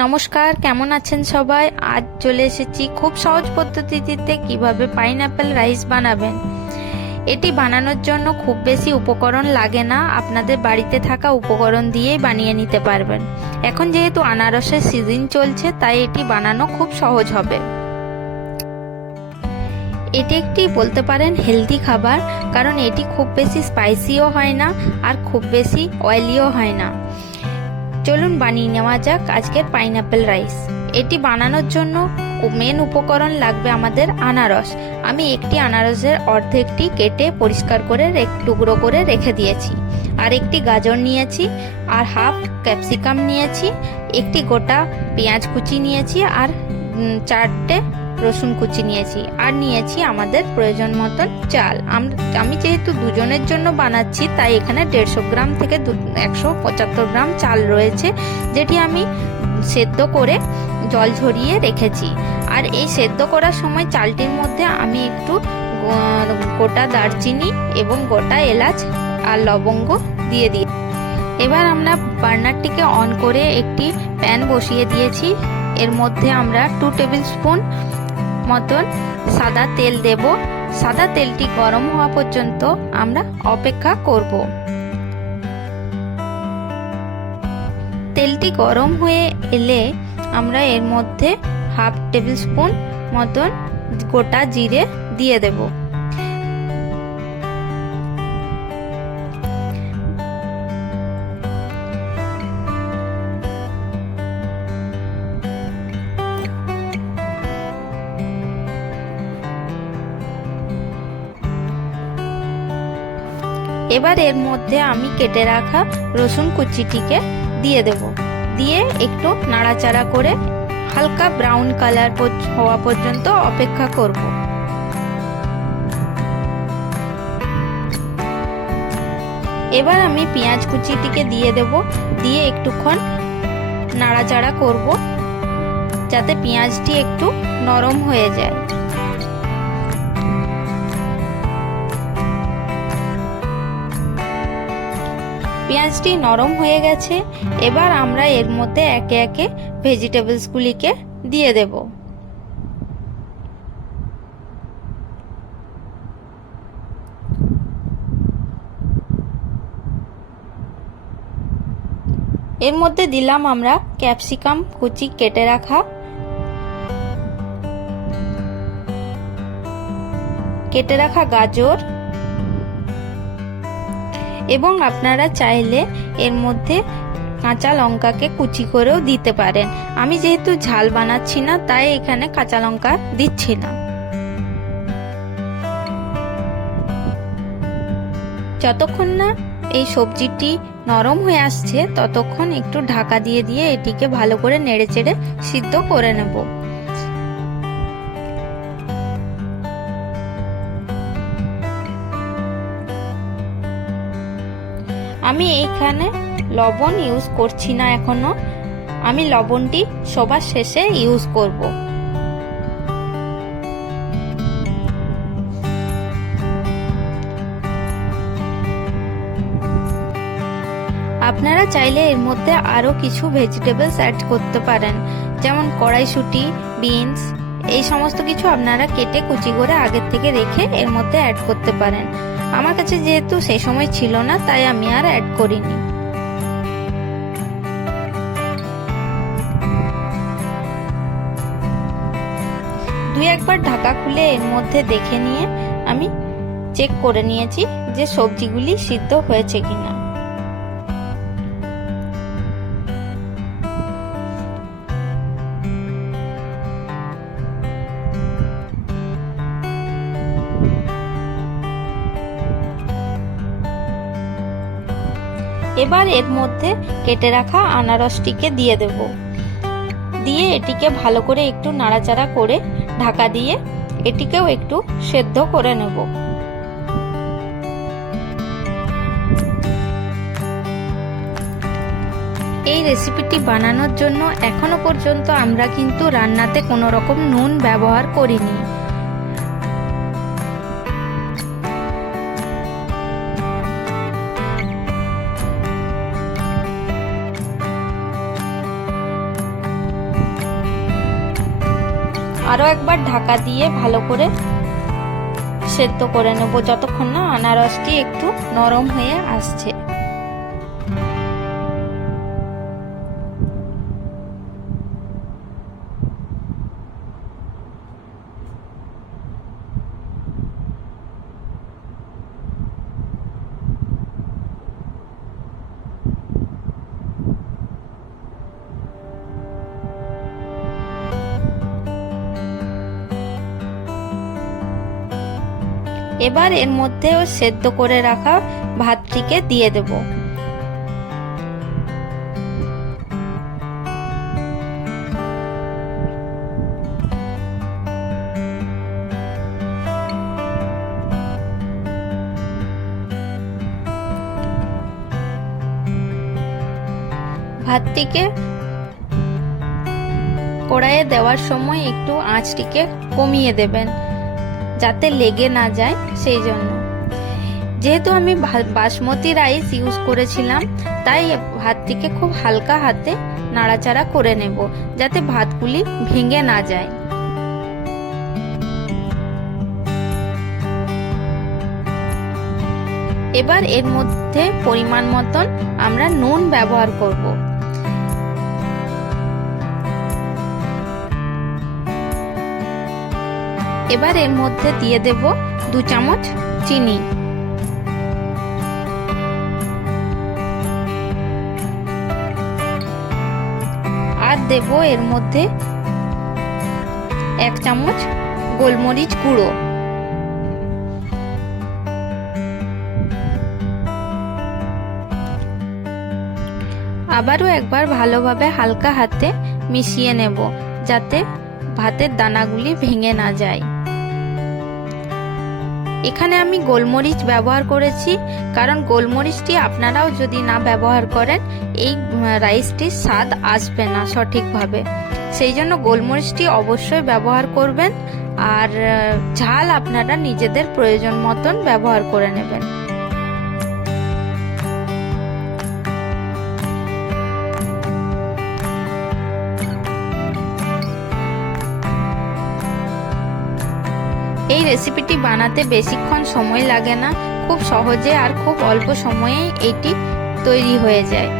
নমস্কার, কেমন আছেন সবাই? আজ চলে এসেছি খুব সহজ পদ্ধতিতে কীভাবে পাইনঅ্যাপেল রাইস বানাবেন। এটি বানানোর জন্য খুব বেশি উপকরণ লাগে না, আপনাদের বাড়িতে থাকা উপকরণ দিয়েই বানিয়ে নিতে পারবেন। এখন যেহেতু আনারসের সিজন চলছে, তাই এটি বানানো খুব সহজ হবে। এটি একটি বলতে পারেন হেলদি খাবার, কারণ এটি খুব বেশি স্পাইসিও হয় না, আর খুব বেশি অয়েলিও হয় না। চলুন বানিয়ে নেওয়া যাক আজকের পাইনাপেল রাইস এটি বানানোর জন্য মেন উপকরণ লাগবে আমাদের আনারস। আমি একটি আনারসের অর্ধেকটি কেটে পরিষ্কার করে টুকরো করে রেখে দিয়েছি। আর একটি গাজর নিয়েছি আর হাফ ক্যাপসিকাম নিয়েছি। একটি গোটা পেঁয়াজ কুচি নিয়েছি আর চারটে রসুন কুচি নিয়েছি আর নিয়েছি আমাদের প্রয়োজন মতন চাল। আমি যেহেতু দুজনের জন্য বানাচ্ছি, তাই এখানে দেড়শো গ্রাম থেকে একশো পঁচাত্তর গ্রাম চাল রয়েছে, যেটি আমি সেদ্ধ করে জল ঝরিয়ে রেখেছি। আর এই সেদ্ধ করার সময় চালটির মধ্যে আমি একটু গোটা দারচিনি এবং গোটা এলাচ আর লবঙ্গ দিয়ে দিই। এবার আমরা বার্নারটিকে অন করে একটি প্যান বসিয়ে দিয়েছি। এর মধ্যে আমরা টু টেবিল স্পুন মতন সাদা তেল দেব। সাদা তেলটি গরম হওয়া পর্যন্ত আমরা অপেক্ষা করব। তেলটি গরম হয়ে এলে আমরা এর মধ্যে হাফ টেবিল স্পুন মতন গোটা জিরে দিয়ে দেবো। এবার এর মধ্যে আমি কেটে রাখা রসুন কুচিটিকে দিয়ে দেব। দিয়ে একটু নাড়াচাড়া করে হালকা ব্রাউন কালার হওয়া পর্যন্ত অপেক্ষা করব। এবার আমি পেঁয়াজ কুচিটিকে দিয়ে দেব। দিয়ে একটুক্ষণ নাড়াচাড়া করব যাতে পেঁয়াজটি একটু নরম হয়ে যায়। পেঁয়াজটি নরম হয়ে গেছে, এবার আমরা এর মধ্যে একে একে ভেজিটেবলসগুলিকে দিয়ে দেব। এর মধ্যে দিলাম আমরা ক্যাপসিকাম কুচি কেটে রাখা। কেটে রাখা গাজর এবং আপনারা চাইলে এর মধ্যে কাঁচা লঙ্কাকে কুচি করেও দিতে পারেন। আমি যেহেতু ঝাল বানাচ্ছি না, তাই এখানে কাঁচা লঙ্কা দিচ্ছি না। যতক্ষণ না এই সবজিটি নরম হয়ে আসছে, ততক্ষণ একটু ঢাকা দিয়ে দিয়ে এটিকে ভালো করে নেড়ে চেড়ে সিদ্ধ করে নেব। আমি এইখানে লবণ ইউজ করছি না এখনও। আমি লবণটি সবার শেষে ইউজ করব। আপনারা চাইলে এর মধ্যে আরও কিছু ভেজিটেবলস অ্যাড করতে পারেন, যেমন কড়াইশুটি বিনস এই সমস্ত কিছু আপনারা কেটে কুচি করে আগের থেকে রেখে এর মধ্যে অ্যাড করতে পারেন। আমার কাছে যেহেতু সেই সময় ছিল না, তাই আমি আর অ্যাড করিনি। দুই একবার ঢাকা খুলে এর মধ্যে দেখে নিয়ে আমি চেক করে নিয়েছি যে সবজিগুলি সিদ্ধ হয়েছে কিনা। এবার এর মধ্যে কেটে রাখা আনারসটিকে দিয়ে দেব। দিয়ে এটিকে ভালো করে একটু নাড়াচাড়া করে ঢাকা দিয়ে এটিকেও একটু সেদ্ধ করে নেব। এই রেসিপিটি বানানোর জন্য এখনও পর্যন্ত আমরা কিন্তু রান্নাতে কোনো রকম নুন ব্যবহার করিনি। আরও একবার ঢাকা দিয়ে ভালো করে সেদ্ধ করে নেব যতক্ষণ না আনারসটি একটু নরম হয়ে আসছে। এবার এর মধ্যেও সেদ্ধ করে রাখা ভাতটিকে দিয়ে দেব। ভাতটিকে কড়াইয়ে দেওয়ার সময় একটু আঁচটিকে কমিয়ে দেবেন। যাতে লেগে না যায়, সেই জন্য। যেহেতু আমি বাসমতি রাইস ইউজ করেছিলাম, তাই ভাতটিকে খুব হালকা হাতে নাড়াচাড়া করে নেব, যাতে ভাতগুলি ভেঙে না যায়। এবার এর মধ্যে পরিমাণ মতন আমরা নুন ব্যবহার করব। এবার এর মধ্যে দিয়ে দেব দু চামচ চিনি। আর দেব এর মধ্যে এক চামচ গোলমরিচ গুঁড়ো। আবারও একবার ভালোভাবে হালকা হাতে মিশিয়ে নেব, যাতে ভাতের দানাগুলি ভেঙে না যায়। এখানে আমি গোলমরিচ ব্যবহার করেছি, কারণ গোলমরিচটি আপনারাও যদি না ব্যবহার করেন, এই রাইসটির স্বাদ আসবে না সঠিকভাবে। সেই জন্য গোলমরিচটি অবশ্যই ব্যবহার করবেন, আর ঝাল আপনারা নিজেদের প্রয়োজন মতন ব্যবহার করে নেবেন। এই রেসিপিটি বানাতে বেশিক্ষণ সময় লাগে না। খুব সহজে আর খুব অল্প সময়ে এটি তৈরি হয়ে যায়।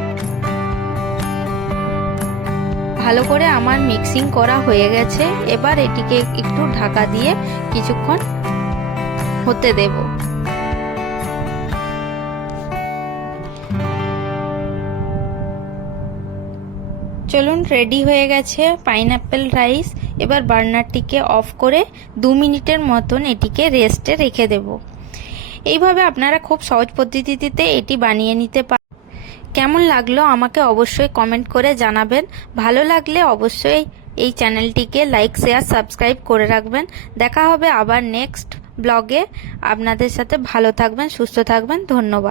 ভালো করে আমার মিক্সিং করা হয়ে গেছে। এবার এটিকে একটু ঢাকা দিয়ে কিছুক্ষণ হতে দেব। চলুন রেডি হয়ে গেছে পাইনাপেল রাইস এবার বার্নারটিকে অফ করে দু মিনিটের মতন এটিকে রেস্টে রেখে দেব। এইভাবে আপনারা খুব সহজ পদ্ধতিতে এটি বানিয়ে নিতে পারেন কেমন লাগল আমাকে অবশ্যই কমেন্ট করে জানাবেন। ভালো লাগলে অবশ্যই এই চ্যানেলটিকে লাইক শেয়ার সাবস্ক্রাইব করে রাখবেন। দেখা হবে আবার নেক্সট ব্লগে আপনাদের সাথে ভালো থাকবেন, সুস্থ থাকবেন। ধন্যবাদ।